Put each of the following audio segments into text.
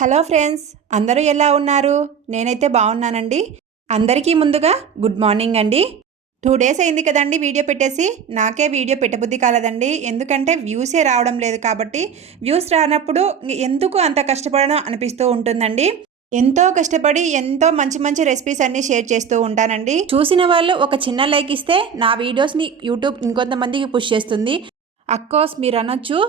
Hello friends, అందరూ ఎలా ఉన్నారు? నేనైతే బాగున్నానండి. అందరికీ ముందుగా గుడ్ మార్నింగ్ అండి. 2 డేస్ అయింది కదండీ వీడియో పెట్టేసి. నాకే వీడియో పెట్టబుద్ధి కాలేదండి. ఎందుకంటే వ్యూసే రావడం లేదు కాబట్టి, వ్యూస్ రానప్పుడు ఎందుకు అంత కష్టపడడం అనిపిస్తూ ఉంటుందండి. ఎంతో కష్టపడి ఎంతో మంచి మంచి రెసిపీస్ అన్నీ షేర్ చేస్తూ ఉంటానండి. చూసిన వాళ్ళు ఒక చిన్న లైక్ ఇస్తే నా వీడియోస్ని యూట్యూబ్ ఇంకొంతమందికి పుష్ చేస్తుంది. అఫ్కోర్స్ మీరు అనొచ్చు,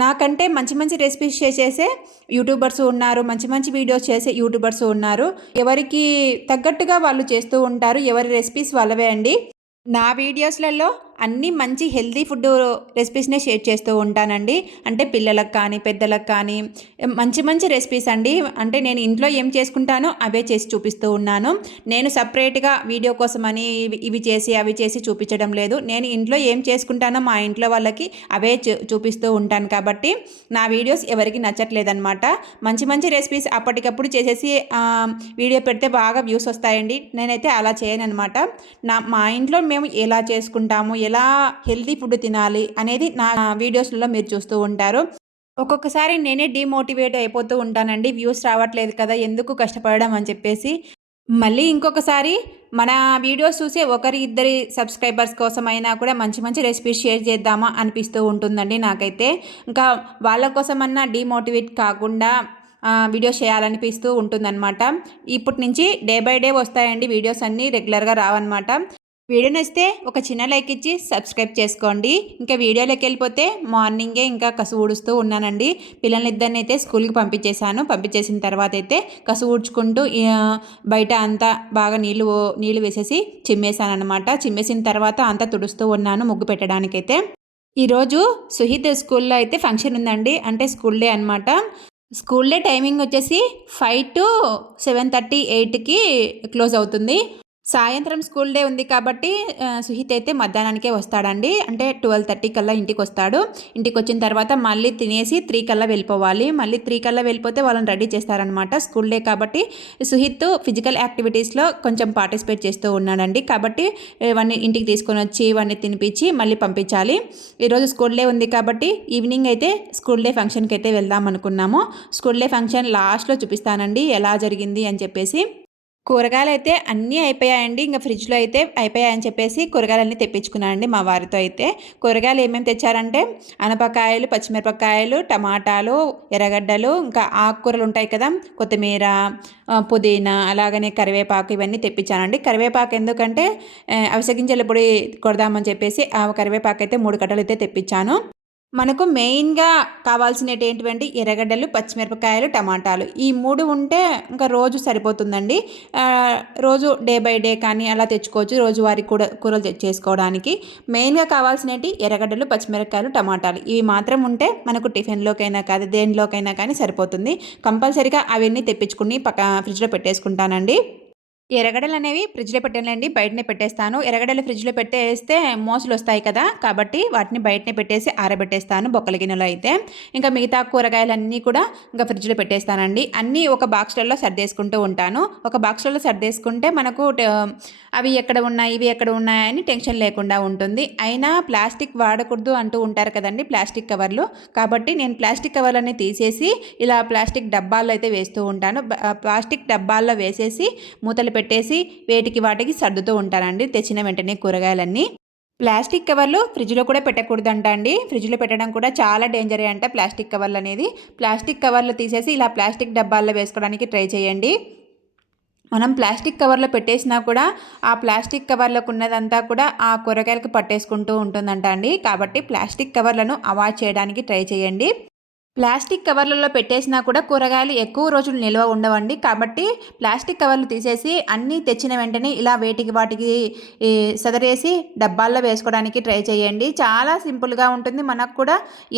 నాకంటే మంచి మంచి రెసిపీస్ చేసే యూట్యూబర్స్ ఉన్నారు, మంచి మంచి వీడియోస్ చేసే యూట్యూబర్స్ ఉన్నారు. ఎవరికి తగ్గట్టుగా వాళ్ళు చేస్తూ ఉంటారు. ఎవరి రెసిపీస్ వాళ్ళవే అండి. నా వీడియోస్లలో అన్నీ మంచి హెల్తీ ఫుడ్ రెసిపీస్నే షేర్ చేస్తూ ఉంటానండి. అంటే పిల్లలకు కానీ పెద్దలకు కానీ మంచి మంచి రెసిపీస్ అండి. అంటే నేను ఇంట్లో ఏం చేసుకుంటానో అవే చేసి చూపిస్తూ ఉన్నాను. నేను సపరేట్గా వీడియో కోసమని ఇవి చేసి అవి చేసి చూపించడం లేదు. నేను ఇంట్లో ఏం చేసుకుంటానో మా ఇంట్లో వాళ్ళకి అవే చూపిస్తూ ఉంటాను. కాబట్టి నా వీడియోస్ ఎవరికి నచ్చట్లేదన్నమాట. మంచి మంచి రెసిపీస్ అప్పటికప్పుడు చేసేసి వీడియో పెడితే బాగా వ్యూస్ వస్తాయండి. నేనైతే అలా చేయను అనమాట. మా ఇంట్లో మేము ఎలా చేసుకుంటాము, ఎలా హెల్తీ ఫుడ్ తినాలి అనేది నా వీడియోస్లలో మీరు చూస్తూ ఉంటారు. ఒక్కొక్కసారి నేనే డిమోటివేట్ అయిపోతూ ఉంటానండి. వ్యూస్ రావట్లేదు కదా, ఎందుకు కష్టపడడం అని చెప్పేసి. మళ్ళీ ఇంకొకసారి మన వీడియోస్ చూసే ఒకరి ఇద్దరి సబ్స్క్రైబర్స్ కోసమైనా కూడా మంచి మంచి రెసిపీస్ షేర్ చేద్దామా అనిపిస్తూ ఉంటుందండి నాకైతే. ఇంకా వాళ్ళ కోసమన్నా డిమోటివేట్ కాకుండా వీడియోస్ చేయాలనిపిస్తూ ఉంటుందన్నమాట. ఇప్పటి నుంచి డే బై డే వస్తాయండి వీడియోస్ అన్నీ, రెగ్యులర్గా రావన్నమాట. వీడియో నచ్చితే ఒక చిన్న లైక్ ఇచ్చి సబ్స్క్రైబ్ చేసుకోండి. ఇంకా వీడియోలోకి వెళ్ళిపోతే మార్నింగే ఇంకా కసు ఊడుస్తూ ఉన్నానండి. పిల్లల్ని ఇద్దరిని అయితే స్కూల్కి పంపించేశాను. పంపించేసిన తర్వాత అయితే కసు ఊడ్చుకుంటూ బయట అంతా బాగా నీళ్ళు వేసేసి చిమ్మేశాను అనమాట. చిమ్మేసిన తర్వాత అంతా తుడుస్తూ ఉన్నాను ముగ్గు పెట్టడానికైతే. ఈరోజు సుహిత్ స్కూల్లో అయితే ఫంక్షన్ ఉందండి. అంటే స్కూల్ డే అనమాట. స్కూల్ డే టైమింగ్ వచ్చేసి 5 to 7:30, 8కి క్లోజ్ అవుతుంది. సాయంత్రం స్కూల్ డే ఉంది కాబట్టి సుహిత్ అయితే మధ్యాహ్నానికే వస్తాడండి. అంటే 12:30 కల్లా ఇంటికి వస్తాడు. ఇంటికి వచ్చిన తర్వాత మళ్ళీ తినేసి 3 కల్లా వెళ్ళిపోవాలి. మళ్ళీ 3 కల్లా వెళ్ళిపోతే వాళ్ళని రెడీ చేస్తారనమాట. స్కూల్ డే కాబట్టి సుహిత్ ఫిజికల్ యాక్టివిటీస్లో కొంచెం పార్టిసిపేట్ చేస్తూ ఉన్నాడండి. కాబట్టి వాడిని ఇంటికి తీసుకొని వచ్చి వాడిని తినిపించి మళ్ళీ పంపించాలి. ఈరోజు స్కూల్ డే ఉంది కాబట్టి ఈవినింగ్ అయితే స్కూల్ డే ఫంక్షన్కి అయితే వెళ్దాం అనుకున్నాము. స్కూల్ డే ఫంక్షన్ లాస్ట్లో చూపిస్తానండి ఎలా జరిగింది అని చెప్పేసి. కూరగాయలు అయితే అన్నీ అయిపోయాయండి. ఇంకా ఫ్రిడ్జ్లో అయితే అయిపోయాయని చెప్పేసి కూరగాయలన్నీ తెప్పించుకున్నానండి మా వారితో అయితే. కూరగాయలు ఏమేమి తెచ్చారంటే అనపకాయలు, పచ్చిమిరపకాయలు, టమాటాలు, ఎర్రగడ్డలు, ఇంకా ఆకుకూరలు ఉంటాయి కదా, కొత్తిమీర, పుదీనా, అలాగనే కరివేపాకు ఇవన్నీ తెప్పించానండి. కరివేపాకు ఎందుకంటే అవిసె గింజల పొడి కొడదామని చెప్పేసి ఆ కరివేపాకు అయితే 3 కట్టలు అయితే తెప్పించాను. మనకు మెయిన్గా కావాల్సినవి ఏంటివంటే ఎర్రగడ్డలు, పచ్చిమిరపకాయలు, టమాటాలు. ఈ 3 ఉంటే ఇంకా రోజు సరిపోతుందండి. రోజు డే బై డే కానీ అలా తెచ్చుకోవచ్చు, రోజువారీ కూరలు చేసుకోవడానికి. మెయిన్గా కావాల్సినవి ఎర్రగడ్డలు, పచ్చిమిరపకాయలు, టమాటాలు. ఇవి మాత్రం ఉంటే మనకు టిఫిన్లోకైనా కాదు దేనిలోకైనా కానీ సరిపోతుంది. కంపల్సరీగా అవన్నీ తెప్పించుకుని ఫ్రిడ్జ్లో పెట్టేసుకుంటానండి. ఎర్రగడ్డలు అనేవి ఫ్రిడ్జ్లో పెట్టానండి, బయటనే పెట్టేస్తాను. ఎర్రగడ్డలు ఫ్రిడ్జ్లో పెట్టేస్తే మోసులు వస్తాయి కదా, కాబట్టి వాటిని బయటనే పెట్టేసి ఆరబెట్టేస్తాను బొక్కల గిన్నెలో అయితే. ఇంకా మిగతా కూరగాయలన్నీ కూడా ఇంకా ఫ్రిడ్జ్లో పెట్టేస్తానండి. అన్నీ ఒక బాక్స్లలో సర్దేసుకుంటూ ఉంటాను. ఒక బాక్స్లలో సర్దేసుకుంటే మనకు అవి ఎక్కడ ఉన్నాయి ఇవి ఎక్కడ ఉన్నాయని టెన్షన్ లేకుండా ఉంటుంది. అయినా ప్లాస్టిక్ వాడకూడదు అంటూ ఉంటారు కదండి, ప్లాస్టిక్ కవర్లు. కాబట్టి నేను ప్లాస్టిక్ కవర్లన్నీ తీసేసి ఇలా ప్లాస్టిక్ డబ్బాల్లో అయితే వేస్తూ ఉంటాను. ప్లాస్టిక్ డబ్బాల్లో వేసేసి మూతలు పెట్టేసి వాటికి సర్దుతూ ఉంటానండి తెచ్చిన వెంటనే కూరగాయలన్నీ. ప్లాస్టిక్ కవర్లు ఫ్రిడ్జ్లో కూడా పెట్టకూడదంట అండి. ఫ్రిడ్జ్లో పెట్టడం కూడా చాలా డేంజరే అంట ప్లాస్టిక్ కవర్లు అనేది. ప్లాస్టిక్ కవర్లు తీసేసి ఇలా ప్లాస్టిక్ డబ్బాల్లో వేసుకోవడానికి ట్రై చేయండి. మనం ప్లాస్టిక్ కవర్లో పెట్టేసినా కూడా ఆ ప్లాస్టిక్ కవర్లకు ఉన్నదంతా కూడా ఆ కూరగాయలకు పట్టేసుకుంటూ ఉంటుందంట అండి. కాబట్టి ప్లాస్టిక్ కవర్లను అవాయిడ్ చేయడానికి ట్రై చేయండి. ప్లాస్టిక్ కవర్లలో పెట్టేసినా కూడా కూరగాయలు ఎక్కువ రోజులు నిల్వ ఉండవండి. కాబట్టి ప్లాస్టిక్ కవర్లు తీసేసి అన్నీ తెచ్చిన వెంటనే ఇలా వాటికి సదరేసి డబ్బాల్లో వేసుకోవడానికి ట్రై చేయండి. చాలా సింపుల్గా ఉంటుంది. మనకు కూడా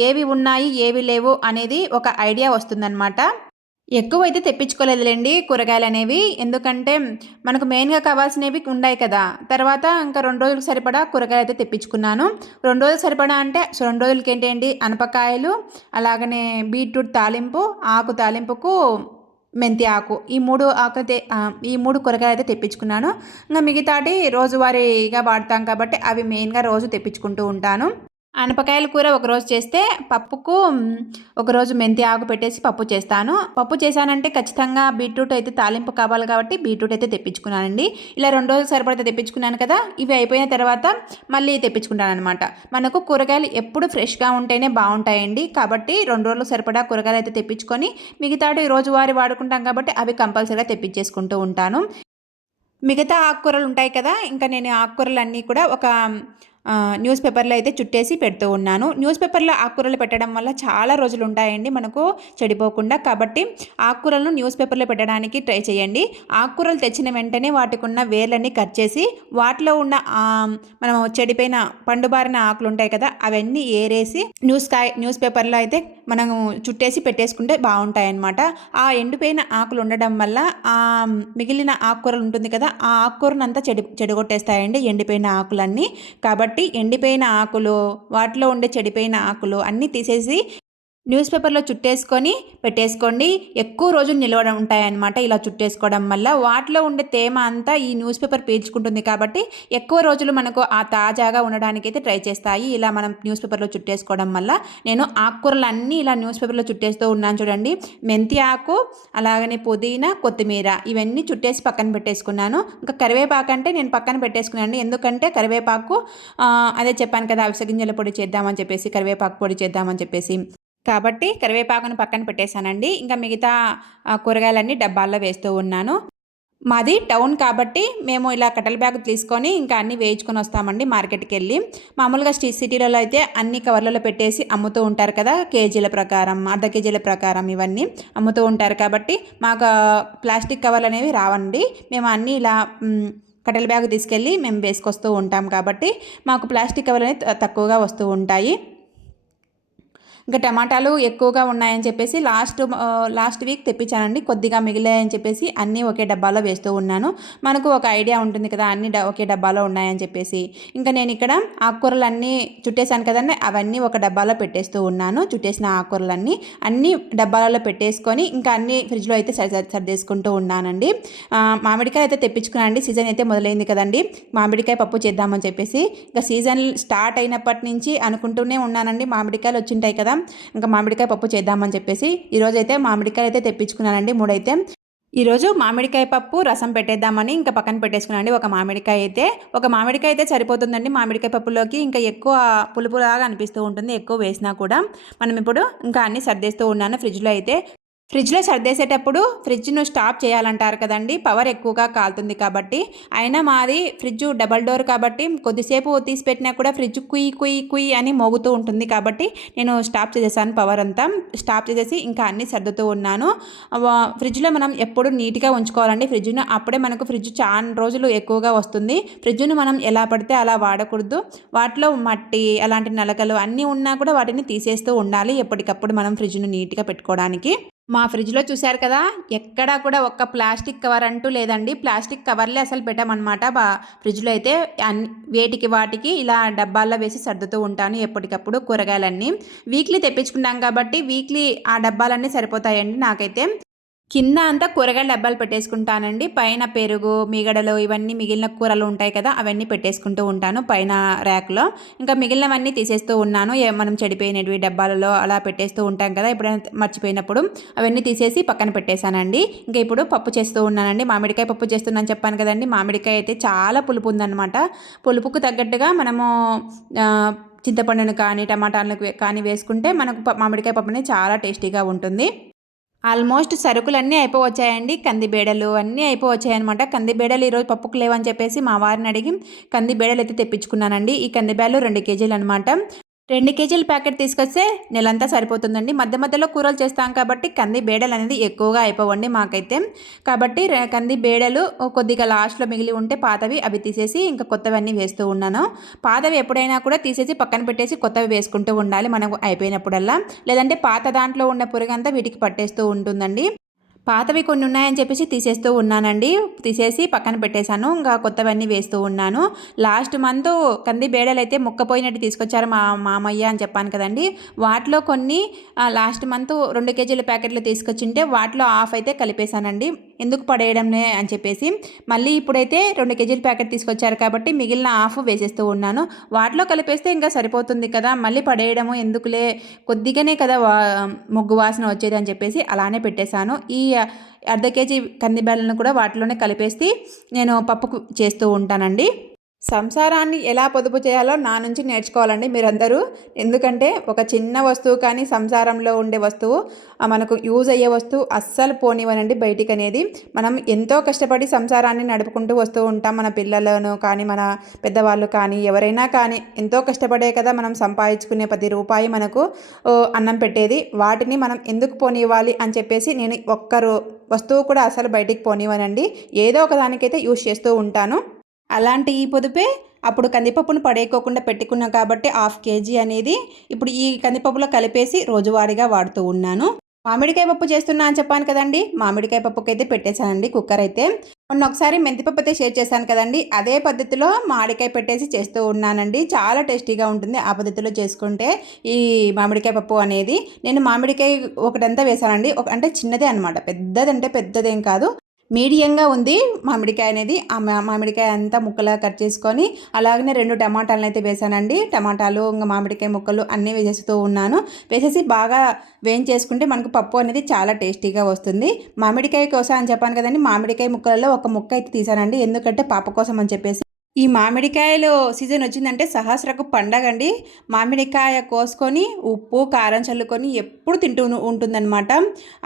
ఏవి ఉన్నాయి ఏవి లేవు అనేది ఒక ఐడియా వస్తుందన్నమాట. ఎక్కువైతే తెప్పించుకోలేదులేండి కూరగాయలు అనేవి. ఎందుకంటే మనకు మెయిన్గా కావాల్సినవి ఉన్నాయి కదా. తర్వాత ఇంకా 2 రోజులకు సరిపడా కూరగాయలు అయితే తెప్పించుకున్నాను. 2 రోజులు సరిపడా అంటే 2 రోజులకి ఏంటండి అనపకాయలు, అలాగనే బీట్రూట్ తాలింపు, ఆకు తాలింపుకు మెంతి ఆకు, ఈ 3 కూరగాయలు అయితే తెప్పించుకున్నాను. ఇంకా మిగతాటి రోజువారీగా వాడతాం కాబట్టి అవి మెయిన్గా రోజు తెప్పించుకుంటూ ఉంటాను. ఆనపకాయల కూర ఒకరోజు చేస్తే పప్పుకు ఒకరోజు మెంతి ఆకు పెట్టేసి పప్పు చేస్తాను. పప్పు చేశానంటే ఖచ్చితంగా బీట్రూట్ అయితే తాలింపు కావాలి కాబట్టి బీట్రూట్ అయితే తెప్పించుకున్నానండి. ఇలా 2 రోజులు సరిపడితే తెప్పించుకున్నాను కదా! ఇవి అయిపోయిన తర్వాత మళ్ళీ తెప్పించుకుంటాననమాట. మనకు కూరగాయలు ఎప్పుడు ఫ్రెష్‌గా ఉంటేనే బావుంటాయండి. కాబట్టి 2 రోజులు సరిపడా కూరగాయలు అయితే తెప్పించుకొని మిగతావి రోజువారీ వాడుకుంటాం కాబట్టి అవి కంపల్సరీగా తెప్పించేసుకుంటూ ఉంటాను. మిగతా ఆకుకూరలు ఉంటాయి కదా! ఇంకా నేను ఆకుకూరలన్నీ కూడా ఒక న్యూస్ పేపర్‌లో అయితే చుట్టేసి పెడుతూ ఉన్నాను. న్యూస్ పేపర్‌లో ఆకుకూరలు పెట్టడం వల్ల చాలా రోజులు ఉంటాయండి మనకు చెడిపోకుండా. కాబట్టి ఆకుకూరలను న్యూస్ పేపర్‌లో పెట్టడానికి ట్రై చేయండి. ఆకుకూరలు తెచ్చిన వెంటనే వాటికున్న వేర్లన్నీ కట్ చేసి వాటిలో ఉన్న మనం చెడిపోయిన పండుబారిన ఆకులు ఉంటాయి కదా! అవన్నీ ఏరేసి న్యూస్ పేపర్‌లో అయితే మనం చుట్టేసి పెట్టేసుకుంటే బావుంటాయన్నమాట. ఆ ఎండిపోయిన ఆకులు ఉండడం వల్ల మిగిలిన ఆకుకూరలు ఉంటుంది కదా! ఆ ఆకుకూరనంతా చెడగొట్టేస్తాయండి ఎండిపోయిన ఆకులన్నీ. కాబట్టి ఎండిపోయిన ఆకులు, వాటిలో ఉండే చెడిపోయిన ఆకులు అన్నీ తీసేసి న్యూస్ పేపర్‌లో చుట్టేసుకొని పెట్టేసుకోండి. ఎక్కువ రోజులు నిల్వ ఉంటాయన్నమాట ఇలా చుట్టేసుకోవడం వల్ల. వాటిలో ఉండే తేమ అంతా ఈ న్యూస్ పేపర్ పీల్చుకుంటుంది కాబట్టి ఎక్కువ రోజులు మనకు ఆ తాజాగా ఉండడానికైతే ట్రై చేస్తాయి. ఇలా మనం న్యూస్ పేపర్‌లో చుట్టేసుకోవడం వల్ల. నేను ఆకుకూరలన్నీ ఇలా న్యూస్ పేపర్‌లో చుట్టేస్తూ ఉన్నాను చూడండి. మెంతి ఆకు, అలాగనే పుదీనా, కొత్తిమీర ఇవన్నీ చుట్టేసి పక్కన పెట్టేసుకున్నాను. ఇంకా కరివేపాకు అంటే నేను పక్కన పెట్టేసుకున్నాను. ఎందుకంటే కరివేపాకు అదే చెప్పాను కదా! అవిసె గింజల పొడి చేద్దామని చెప్పేసి, కరివేపాకు పొడి చేద్దామని చెప్పేసి. కాబట్టి కరివేపాకును పక్కన పెట్టేశానండి. ఇంకా మిగతా కూరగాయలన్నీ డబ్బాల్లో వేస్తూ ఉన్నాను. మాది టౌన్ కాబట్టి మేము ఇలా కట్టెల బ్యాగ్ తీసుకొని ఇంకా అన్నీ వేయించుకొని వస్తామండి మార్కెట్‌కెళ్ళి. మామూలుగా సిటీలలో అయితే అన్ని కవర్లలో పెట్టేసి అమ్ముతూ ఉంటారు కదా! కేజీల ప్రకారం, అర్ధ కేజీల ప్రకారం ఇవన్నీ అమ్ముతూ ఉంటారు కాబట్టి మాకు ప్లాస్టిక్ కవర్లనేవి రావండి. మేము అన్నీ ఇలా కట్టెల బ్యాగ్ తీసుకెళ్ళి మేము వేసుకొస్తూ ఉంటాం కాబట్టి మాకు ప్లాస్టిక్ కవర్లనేవి తక్కువగా వస్తూ ఉంటాయి. ఇంకా టమాటాలు ఎక్కువగా ఉన్నాయని చెప్పేసి లాస్ట్ వీక్ తెప్పించానండి. కొద్దిగా మిగిలాయని చెప్పేసి అన్నీ ఒకే డబ్బాలో వేస్తూ ఉన్నాను. మనకు ఒక ఐడియా ఉంటుంది కదా! అన్నీ ఒకే డబ్బాలో ఉన్నాయని చెప్పేసి. ఇంకా నేను ఇక్కడ ఆకుకూరలన్నీ చుట్టేసాను కదండీ! అవన్నీ ఒక డబ్బాలో పెట్టేస్తూ ఉన్నాను. చుట్టేసిన ఆకుకూరలన్నీ అన్నీ డబ్బాలలో పెట్టేసుకొని ఇంకా అన్నీ ఫ్రిడ్జ్‌లో అయితే సర్దేసుకుంటూ ఉన్నానండి. మామిడికాయ అయితే తెప్పించుకున్నానండి. సీజన్ అయితే మొదలైంది కదండీ! మామిడికాయ పప్పు చేద్దామని చెప్పేసి. ఇంకా సీజన్ స్టార్ట్ అయినప్పటి నుంచి అనుకుంటూనే ఉన్నానండి. మామిడికాయలు వచ్చుంటాయి కదా! ఇంకా మామిడికాయ పప్పు చేద్దామని చెప్పేసి ఈరోజైతే మామిడికాయలు అయితే తెప్పించుకున్నానండి 3 అయితే. ఈరోజు మామిడికాయ పప్పు రసం పెట్టేద్దామని ఇంకా పక్కన పెట్టేసుకున్నానండి. ఒక మామిడికాయ అయితే సరిపోతుందండి మామిడికాయ పప్పులోకి. ఇంకా ఎక్కువ పులుపులాగా అనిపిస్తూ ఉంటుంది ఎక్కువ వేసినా కూడా. మనం ఇప్పుడు ఇంకా అన్నీ సర్దేస్తూ ఉన్నాను ఫ్రిడ్జ్‌లో సర్దేసేటప్పుడు ఫ్రిడ్జ్‌ను స్టాప్ చేయాలంటారు కదండీ! పవర్ ఎక్కువగా కాలుతుంది కాబట్టి. అయినా మాది ఫ్రిడ్జ్ డబుల్ డోర్ కాబట్టి కొద్దిసేపు తీసి పెట్టినా కూడా ఫ్రిడ్జ్ కుయ్ కుయ్ కుయ్ అని మోగుతూ ఉంటుంది కాబట్టి నేను స్టాప్ చేసేసాను పవర్ అంతా. స్టాప్ చేసేసి ఇంకా అన్నీ సర్దుతూ ఉన్నాను. ఫ్రిడ్జ్‌లో మనం ఎప్పుడు నీట్‌గా ఉంచుకోవాలండి ఫ్రిడ్జ్‌ను. అప్పుడే మనకు ఫ్రిడ్జ్ చాలా రోజులు ఎక్కువగా వస్తుంది. ఫ్రిడ్జ్‌ను మనం ఎలా పడితే అలా వాడకూడదు. వాటిలో మట్టి అలాంటి నలకలు అన్నీ ఉన్నా కూడా వాటిని తీసేస్తూ ఉండాలి ఎప్పటికప్పుడు మనం ఫ్రిడ్జ్‌ను నీట్‌గా పెట్టుకోవడానికి. మా ఫ్రిడ్జ్‌లో చూసారు కదా! ఎక్కడా కూడా ఒక్క ప్లాస్టిక్ కవర్ అంటూ లేదండి. ప్లాస్టిక్ కవర్లే అసలు పెట్టమనమాట. ఫ్రిడ్జ్‌లో అయితే వేటికి వాటికి ఇలా డబ్బాల్లో వేసి సర్దుతూ ఉంటాను ఎప్పటికప్పుడు కూరగాయలన్నీ. వీక్లీ తెప్పించుకుంటాం కాబట్టి వీక్లీ ఆ డబ్బాలన్నీ సరిపోతాయండి నాకైతే. కింద అంతా కూరగాయల డబ్బాలు పెట్టేసుకుంటానండి. పైన పెరుగు, మిగడలు ఇవన్నీ మిగిలిన కూరలు ఉంటాయి కదా! అవన్నీ పెట్టేసుకుంటూ ఉంటాను పైన ర్యాక్‌లో. ఇంకా మిగిలినవన్నీ తీసేస్తూ ఉన్నాను. మనం చెడిపోయినవి డబ్బాలలో అలా పెట్టేస్తూ ఉంటాం కదా! ఎప్పుడైనా మర్చిపోయినప్పుడు అవన్నీ తీసేసి పక్కన పెట్టేశానండి. ఇంకా ఇప్పుడు పప్పు చేస్తూ ఉన్నానండి. మామిడికాయ పప్పు చేస్తున్నాను చెప్పాను కదండీ! మామిడికాయ అయితే చాలా పులుపు ఉందనమాట. పులుపుకు తగ్గట్టుగా మనము చింతపండును కానీ, టమాటాలను కానీ వేసుకుంటే మనకు మామిడికాయ పప్పు అనేది చాలా టేస్టీగా ఉంటుంది. ఆల్మోస్ట్ సరుకులన్నీ అయిపోవచ్చాయండి. కందిబేడలు అన్నీ అయిపోవచ్చాయనమాట. కందిబేడలు ఈరోజు పప్పుకు లేవని చెప్పేసి మా వారిని అడిగి కందిబేడలైతే తెప్పించుకున్నానండి. ఈ కందిబేడలు 2 కేజీలనమాట. 2 కేజీల ప్యాకెట్ తీసుకొస్తే నెలంతా సరిపోతుందండి. మధ్య మధ్యలో కూరలు చేస్తాం కాబట్టి కంది బేడలు అనేది ఎక్కువగా అయిపోవండి మాకైతే. కాబట్టి కంది బేడలు కొద్దిగా లాస్ట్‌లో మిగిలి ఉంటే పాతవి అవి తీసేసి ఇంకా కొత్తవన్నీ వేస్తూ ఉన్నాను. పాతవి ఎప్పుడైనా కూడా తీసేసి పక్కన పెట్టేసి కొత్తవి వేసుకుంటూ ఉండాలి మనకు అయిపోయినప్పుడల్లా. లేదంటే పాత దాంట్లో ఉన్న పురుగంతా వీటికి పట్టేస్తూ ఉంటుందండి. పాతవి కొన్ని ఉన్నాయని చెప్పేసి తీసేస్తూ ఉన్నానండి. తీసేసి పక్కన పెట్టేశాను. ఇంకా కొత్తవన్నీ వేస్తూ ఉన్నాను. లాస్ట్ మంత్ కంది బేడలైతే ముక్కపోయినట్టు తీసుకొచ్చారు మా మామయ్య అని చెప్పాను కదండీ! వాటిలో కొన్ని లాస్ట్ మంత్ 2 కేజీల ప్యాకెట్లు తీసుకొచ్చింటే వాటిలో హాఫ్ అయితే కలిపేశానండి. ఎందుకు పడేయడంనే అని చెప్పేసి మళ్ళీ ఇప్పుడైతే 2 కేజీల ప్యాకెట్ తీసుకొచ్చారు కాబట్టి మిగిలిన హాఫ్ వేసేస్తూ ఉన్నాను. వాటిలో కలిపేస్తే ఇంకా సరిపోతుంది కదా, మళ్ళీ పడేయడము ఎందుకులే, కొద్దిగానే కదా ముగ్గు వాసన వచ్చేది అని చెప్పేసి అలానే పెట్టేశాను. ఈ అర్ధ కేజీ కందిబ్యాళ్ళను కూడా వాటిలోనే కలిపేసి నేను పప్పుకు చేస్తూ ఉంటానండి. సంసారాన్ని ఎలా పొదుపు చేయాలో నా నుంచి నేర్చుకోవాలండి మీరందరూ. ఎందుకంటే ఒక చిన్న వస్తువు కానీ సంసారంలో ఉండే వస్తువు మనకు యూజ్ అయ్యే వస్తువు అస్సలు పోనివ్వనండి బయటికి అనేది. మనం ఎంతో కష్టపడి సంసారాన్ని నడుపుకుంటూ వస్తూ ఉంటాం. మన పిల్లలను కానీ మన పెద్దవాళ్ళు కానీ ఎవరైనా కానీ ఎంతో కష్టపడే కదా మనం సంపాదించుకునే 10 రూపాయి మనకు అన్నం పెట్టేది. వాటిని మనం ఎందుకు పోనివ్వాలి అని చెప్పేసి నేను ఒక్కరు వస్తువు కూడా అసలు బయటికి పోనివ్వనండి. ఏదో ఒక దానికైతే యూజ్ చేస్తూ ఉంటాను. అలాంటి ఈ పొదుపే అప్పుడు కందిపప్పును పడేయకోకుండా పెట్టుకున్నాం కాబట్టి 1/2 కేజీ అనేది ఇప్పుడు ఈ కందిపప్పులో కలిపేసి రోజువారీగా వాడుతూ ఉన్నాను. మామిడికాయ పప్పు చేస్తున్నా అని చెప్పాను కదండి, మామిడికాయ పప్పుకైతే పెట్టేశానండి కుక్కర్ అయితే. మొన్న ఒకసారి మెంతిపప్పు అయితే షేర్ చేశాను కదండి, అదే పద్ధతిలో మామిడికాయ పెట్టేసి చేస్తూ ఉన్నానండి. చాలా టేస్టీగా ఉంటుంది ఆ పద్ధతిలో చేసుకుంటే ఈ మామిడికాయ పప్పు అనేది. నేను మామిడికాయ ఒకటంతా వేసానండి, అంటే చిన్నదే అనమాట, పెద్దదంటే పెద్దదేం కాదు, మీడియంగా ఉంది మామిడికాయ అనేది. ఆ మామిడికాయ అంతా ముక్కలా కట్ చేసుకొని అలాగనే 2 టమాటాలను అయితే వేసానండి. టమాటాలు ఇంకా మామిడికాయ ముక్కలు అన్నీ వేసేస్తూ ఉన్నాను. వేసేసి బాగా వేయించేసుకుంటే మనకు పప్పు అనేది చాలా టేస్టీగా వస్తుంది. మామిడికాయ కోసం అని చెప్పాను కదండి, మామిడికాయ ముక్కలలో ఒక ముక్క అయితే తీసానండి, ఎందుకంటే పాప కోసం అని చెప్పేసి. ఈ మామిడికాయలు సీజన్ వచ్చిందంటే సహస్రకు పండగ అండి. మామిడికాయ కోసుకొని ఉప్పు కారం చల్లుకొని ఎప్పుడు తింటూ ఉంటుందన్నమాట.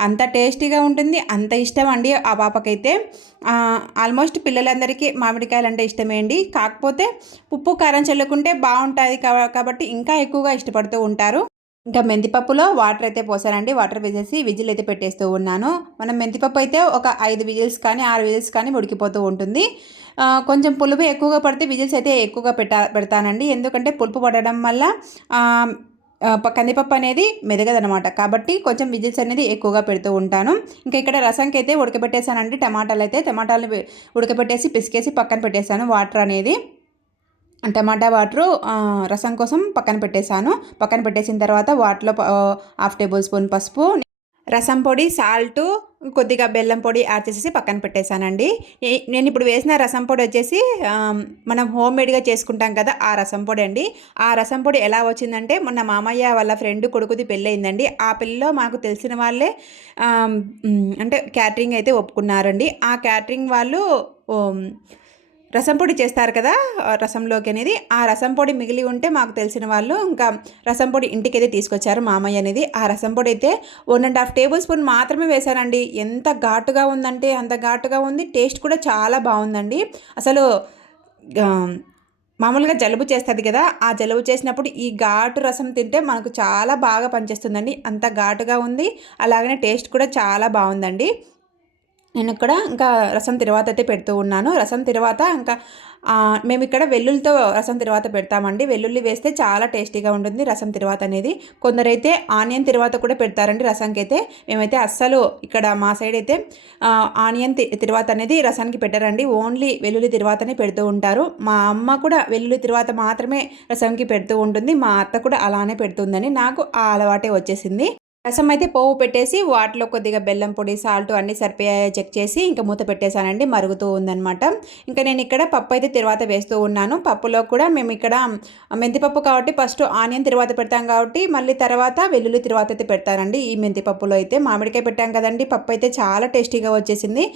అంత టేస్టీగా ఉంటుంది, అంత ఇష్టం అండి ఆ పాపకైతే. ఆల్మోస్ట్ పిల్లలందరికీ మామిడికాయలు అంటే ఇష్టమే అండి. కాకపోతే ఉప్పు కారం చల్లుకుంటే బాగుంటుంది కాబట్టి ఇంకా ఎక్కువగా ఇష్టపడుతూ ఉంటారు. ఇంకా మెంతిపప్పులో వాటర్ అయితే పోసానండి. వాటర్ వేసేసి విజిల్ అయితే పెట్టేస్తూ ఉన్నాను. మనం మెంతిపప్పు అయితే ఒక 5 విజిల్స్ కానీ 6 విజిల్స్ కానీ ఉడికిపోతూ ఉంటుంది. కొంచెం పులుపు ఎక్కువగా పడితే విజిల్స్ అయితే ఎక్కువగా పెడతానండి. ఎందుకంటే పులుపు పడడం వల్ల కందిపప్పు అనేది మెదగదనమాట. కాబట్టి కొంచెం విజిల్స్ అనేది ఎక్కువగా పెడుతూ ఉంటాను. ఇంకా ఇక్కడ రసంకి అయితే ఉడకబెట్టేసానండి. టమాటాలు ఉడకబెట్టేసి పిసికేసి పక్కన పెట్టేశాను వాటర్ అనేది. టమాటా వాటరు రసం కోసం పక్కన పెట్టేశాను. పక్కన పెట్టేసిన తర్వాత వాటిలో 1/2 టేబుల్ స్పూన్ పసుపు, రసం పొడి, సాల్టు, కొద్దిగా బెల్లం పొడి యాడ్ చేసేసి పక్కన పెట్టేశానండి. నేను ఇప్పుడు వేసిన రసం పొడి వచ్చేసి మనం హోమ్ మేడ్గా చేసుకుంటాం కదా ఆ రసం పొడి అండి. ఆ రసం పొడి ఎలా వచ్చిందంటే మొన్న మామయ్య వాళ్ళ ఫ్రెండ్ కొడుకుది పెళ్ళి అయిందండి. ఆ పెళ్ళిలో మాకు తెలిసిన వాళ్ళే అంటే క్యాటరింగ్ అయితే ఒప్పుకున్నారండి. ఆ క్యాటరింగ్ వాళ్ళు రసం పొడి చేస్తారు కదా రసంలోకి అనేది, ఆ రసం పొడి మిగిలి ఉంటే మాకు తెలిసిన వాళ్ళు ఇంకా రసం పొడి ఇంటికైతే తీసుకొచ్చారు మామయ్య అనేది. ఆ రసం పొడి అయితే 1.5 టేబుల్ స్పూన్ మాత్రమే వేశానండి. ఎంత ఘాటుగా ఉందంటే అంత ఘాటుగా ఉంది. టేస్ట్ కూడా చాలా బాగుందండి. అసలు మామూలుగా జలుబు చేస్తుంది కదా, ఆ జలుబు చేసినప్పుడు ఈ ఘాటు రసం తింటే మనకు చాలా బాగా పనిచేస్తుందండి. అంత ఘాటుగా ఉంది, అలాగనే టేస్ట్ కూడా చాలా బాగుందండి. నేను ఇక్కడ ఇంకా రసం తిరువాత అయితే పెడుతూ ఉన్నాను. రసం తిరువాత ఇంకా మేము ఇక్కడ వెల్లుల్లితో రసం తిరువాత పెడతామండి. వెల్లుల్లి వేస్తే చాలా టేస్టీగా ఉంటుంది రసం తిరువాత అనేది. కొందరైతే ఆనియన్ తిరువాత కూడా పెడతారండి రసంకి అయితే. మేమైతే అస్సలు ఇక్కడ మా సైడ్ అయితే ఆనియన్ తిరువాత అనేది రసానికి పెట్టారండి. ఓన్లీ వెల్లుల్లి తిరువాతనే పెడుతూ ఉంటారు. మా అమ్మ కూడా వెల్లుల్లి తిరువాత మాత్రమే రసంకి పెడుతూ ఉంటుంది. మా అత్త కూడా అలానే పెడుతుందని నాకు ఆ అలవాటే వచ్చేసింది. రసం అయితే పోపు పెట్టేసి వాటిలో కొద్దిగా బెల్లం పొడి, సాల్ట్ అన్నీ సరిపోయాయో చెక్ చేసి ఇంకా మూత పెట్టేశానండి. మరుగుతూ ఉందనమాట. ఇంకా నేను ఇక్కడ పప్పు అయితే తిరువాత వేస్తూ ఉన్నాను. పప్పులో కూడా మేము ఇక్కడ మెంతిపప్పు కాబట్టి ఫస్ట్ ఆనియన్ తిరువాత పెడతాం కాబట్టి మళ్ళీ తర్వాత వెల్లుల్లి తిరువాత అయితే పెడతానండి. ఈ మెంతిపప్పులో అయితే మామిడికాయ పెట్టాం కదండి, పప్పు అయితే చాలా టేస్టీగా వచ్చేసింది.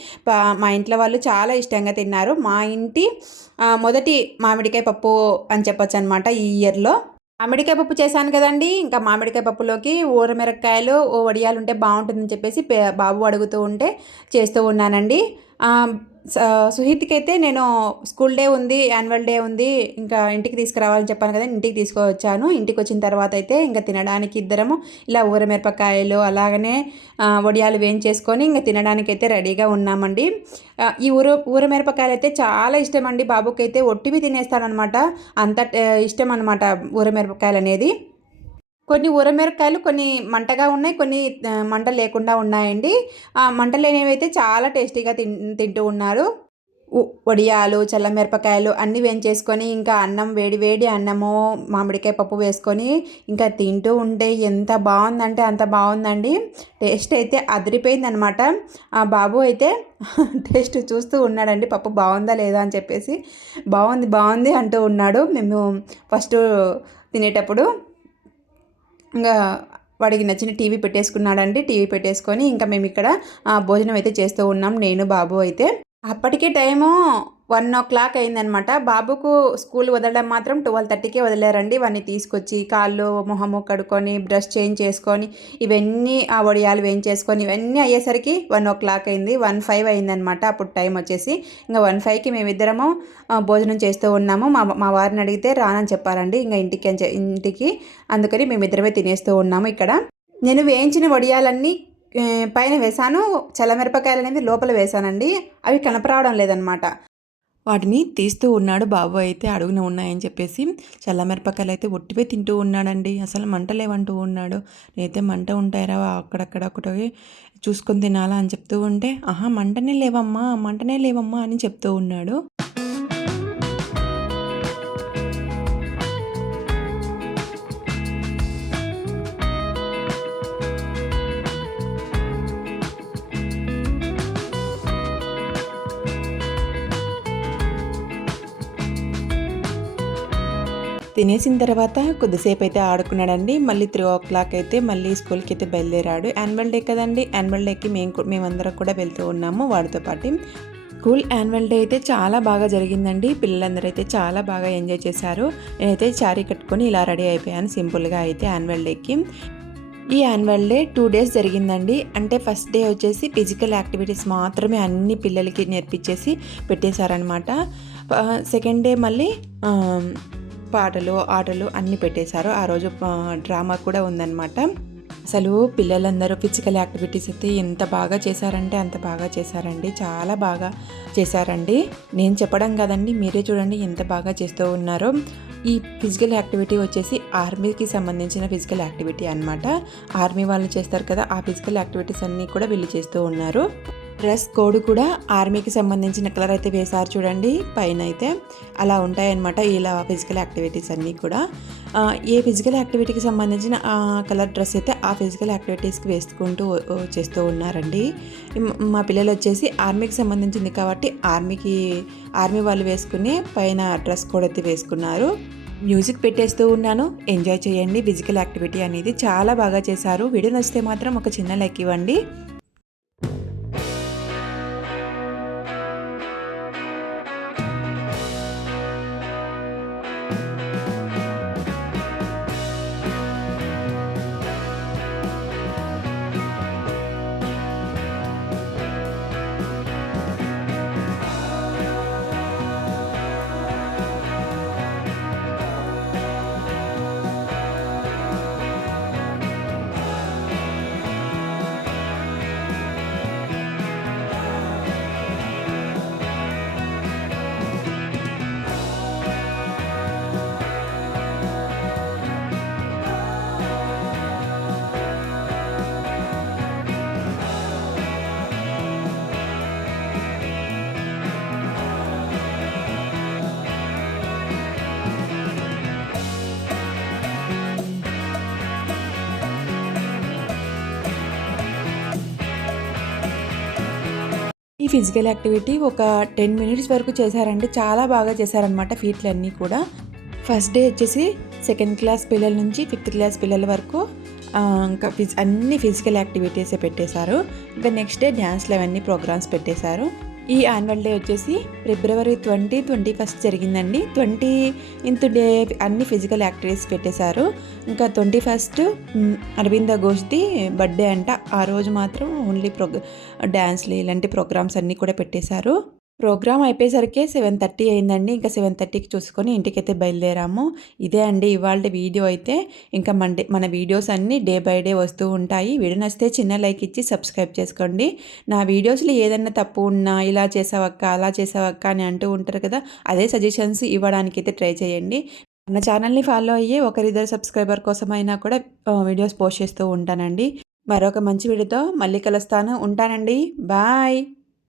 మా ఇంట్లో వాళ్ళు చాలా ఇష్టంగా తిన్నారు. మా ఇంటి మొదటి మామిడికాయ పప్పు అని చెప్పొచ్చు అనమాట ఈ ఇయర్లో. మామిడికాయ పప్పు చేశాను కదండి, ఇంకా మామిడికాయ పప్పులోకి ఊరమిరపకాయలు వడియాలు ఉంటే బాగుంటుందని చెప్పేసి బాబు అడుగుతూ ఉంటే చేస్తూ ఉన్నానండి. సుహిత్కి అయితే నేను స్కూల్ డే ఉంది, యాన్యువల్ డే ఉంది, ఇంకా ఇంటికి తీసుకురావాలని చెప్పాను కదా, ఇంటికి తీసుకొచ్చాను. ఇంటికి వచ్చిన తర్వాత అయితే ఇంకా తినడానికి ఇద్దరము ఇలా ఊరమిరపకాయలు అలాగనే వడియాలు వేయించేసుకొని ఇంకా తినడానికి అయితే రెడీగా ఉన్నామండి. ఈ ఊరమిరపకాయలు అయితే చాలా ఇష్టం అండి బాబుకి అయితే. ఒట్టివి తినేస్తాడనమాట, అంత ఇష్టం అనమాట ఊరమిరపకాయలు అనేది. కొన్ని ఊరమిరపకాయలు కొన్ని మంటగా ఉన్నాయి, కొన్ని మంట లేకుండా ఉన్నాయండి. మంట లేనివి అయితే చాలా టేస్టీగా తింటూ ఉన్నారు. వడియాలు, చల్లమిరపకాయలు అన్నీ వేయించేసుకొని ఇంకా అన్నం వేడి వేడి అన్నము మామిడికాయ పప్పు వేసుకొని ఇంకా తింటూ ఉంటే ఎంత బాగుందంటే అంత బాగుందండి. టేస్ట్ అయితే అదిరిపోయిందనమాట. ఆ బాబు అయితే టేస్ట్ చూస్తూ ఉన్నాడండి పప్పు బాగుందా లేదా అని చెప్పేసి. బాగుంది బాగుంది అంటూ ఉన్నాడు. మేము ఫస్ట్ తినేటప్పుడు ఇంకా వాడికి నచ్చిన టీవీ పెట్టేసుకున్నాడండి. టీవీ పెట్టేసుకొని ఇంకా మేము ఇక్కడ భోజనం అయితే చేస్తూ ఉన్నాం నేను బాబు అయితే. అప్పటికే టైము 1:00 అయిందనమాట. బాబుకు స్కూల్ వదలడం మాత్రం 12:30కే వదిలారండి. వాడిని తీసుకొచ్చి కాళ్ళు మొహము కడుక్కొని బ్రష్ చేంజ్ చేసుకొని ఇవన్నీ ఆ వడియాలు వేయించేసుకొని ఇవన్నీ అయ్యేసరికి 1:00 అయింది. 1:05 అయిందనమాట అప్పుడు టైం వచ్చేసి. ఇంకా 1:05కి మేమిద్దరము భోజనం చేస్తూ ఉన్నాము. మా వారిని అడిగితే రానని చెప్పారండి ఇంకా ఇంటికి. అందుకని మేమిద్దరమే తినేస్తూ ఉన్నాము ఇక్కడ. నేను వేయించిన వడియాలన్నీ పైన వేశాను. చల్లమిరపకాయలు అనేది లోపల వేశానండి. అవి కనపరావడం లేదనమాట. వాటిని తీస్తూ ఉన్నాడు బాబు అయితే అడుగున ఉన్నాయని చెప్పేసి. చల్లమిరపకాయలు అయితే ఒట్టివే తింటూ ఉన్నాడండి. అసలు మంట లేవంటూ ఉన్నాడు. నేనైతే మంట ఉంటాయిరా అక్కడక్కడ ఒకటి చూసుకొని తినాలా అని చెప్తూ ఉంటే మంటనే లేవమ్మా అని చెప్తూ ఉన్నాడు. తినేసిన తర్వాత కొద్దిసేపు అయితే ఆడుకున్నాడండి. మళ్ళీ 3:00 అయితే మళ్ళీ స్కూల్కి అయితే బయలుదేరాడు. యాన్యువల్ డే కదండి. యాన్యువల్ డేకి మేమందరం కూడా వెళ్తూ ఉన్నాము వాడితో పాటు. స్కూల్ యాన్యువల్ డే అయితే చాలా బాగా జరిగిందండి. పిల్లలందరూ అయితే చాలా బాగా ఎంజాయ్ చేశారు. నేనైతే శారీ కట్టుకొని ఇలా రెడీ అయిపోయాను సింపుల్గా అయితే యాన్యువల్ డేకి. ఈ యాన్యువల్ డే 2 డేస్ జరిగిందండి. అంటే ఫస్ట్ డే వచ్చేసి ఫిజికల్ యాక్టివిటీస్ మాత్రమే అన్ని పిల్లలకి నేర్పించేసి పెట్టేశారనమాట. సెకండ్ డే మళ్ళీ పాటలు ఆటలు అన్నీ పెట్టేశారు. ఆ రోజు డ్రామా కూడా ఉందన్నమాట. అసలు పిల్లలందరూ ఫిజికల్ యాక్టివిటీస్ అయితే ఎంత బాగా చేశారంటే అంత బాగా చేశారండి. చాలా బాగా చేశారండి. నేను చెప్పడం కదండి, మీరే చూడండి ఎంత బాగా చేస్తూ ఉన్నారో. ఈ ఫిజికల్ యాక్టివిటీ వచ్చేసి ఆర్మీకి సంబంధించిన ఫిజికల్ యాక్టివిటీ అనమాట. ఆర్మీ వాళ్ళు చేస్తారు కదా, ఆ ఫిజికల్ యాక్టివిటీస్ అన్నీ కూడా వీళ్ళు చేస్తూ ఉన్నారు. డ్రెస్ కోడ్ కూడా ఆర్మీకి సంబంధించిన కలర్ అయితే వేశారు చూడండి పైన అయితే. అలా ఉంటాయన్నమాట ఇలా ఫిజికల్ యాక్టివిటీస్ అన్నీ కూడా. ఏ ఫిజికల్ యాక్టివిటీకి సంబంధించిన ఆ కలర్ డ్రెస్ అయితే ఆ ఫిజికల్ యాక్టివిటీస్కి వేసుకుంటూ చేస్తూ ఉన్నారండి. మా పిల్లలు వచ్చేసి ఆర్మీకి సంబంధించింది కాబట్టి ఆర్మీ వాళ్ళు వేసుకునే పైన డ్రెస్ కోడ్ అయితే వేసుకున్నారు. మ్యూజిక్ పెట్టేస్తూ ఉన్నాను, ఎంజాయ్ చేయండి. ఫిజికల్ యాక్టివిటీ అనేది చాలా బాగా చేశారు. వీడియో నచ్చితే మాత్రం ఒక చిన్న లైక్ ఇవ్వండి. ఈ ఫిజికల్ యాక్టివిటీ ఒక 10 మినిట్స్ వరకు చేశారండి. చాలా బాగా చేశారనమాట ఫీట్లన్నీ కూడా. ఫస్ట్ డే వచ్చేసి 2nd క్లాస్ పిల్లల నుంచి 5th క్లాస్ పిల్లల వరకు ఇంకా అన్ని ఫిజికల్ యాక్టివిటీసే పెట్టేశారు. ఇంకా నెక్స్ట్ డే డ్యాన్స్లు అవన్నీ ప్రోగ్రామ్స్ పెట్టేశారు. ఈ యాన్యువల్ డే వచ్చేసి February 20, 21 జరిగిందండి. 20th డే అన్ని ఫిజికల్ యాక్టివిటీస్ పెట్టేశారు. ఇంకా 21 అరవింద ఘోష్ది బర్త్డే అంట. ఆ రోజు మాత్రం ఓన్లీ డ్యాన్స్లు ఇలాంటి ప్రోగ్రామ్స్ అన్నీ కూడా పెట్టేశారు. ప్రోగ్రామ్ అయిపోయేసరికి 7:30 అయిందండి. ఇంకా 7:30కి చూసుకొని ఇంటికైతే బయలుదేరాము. ఇదే అండి ఇవాళ వీడియో అయితే. ఇంకా మన వీడియోస్ అన్నీ డే బై డే వస్తూ ఉంటాయి. వీడియో నచ్చితే చిన్న లైక్ ఇచ్చి సబ్స్క్రైబ్ చేసుకోండి. నా వీడియోస్లో ఏదన్నా తప్పు ఉన్నా ఇలా చేసావక్క అలా చేసావక్క అని అంటూ ఉంటారు కదా, అదే సజెషన్స్ ఇవ్వడానికి అయితే ట్రై చేయండి. మన ఛానల్ని ఫాలో అయ్యి ఒకరిద్దరు సబ్స్క్రైబర్ కోసమైనా కూడా వీడియోస్ పోస్ట్ చేస్తూ ఉంటానండి. మరొక మంచి వీడియోతో మళ్ళీ కలుస్తాను. ఉంటానండి. బాయ్.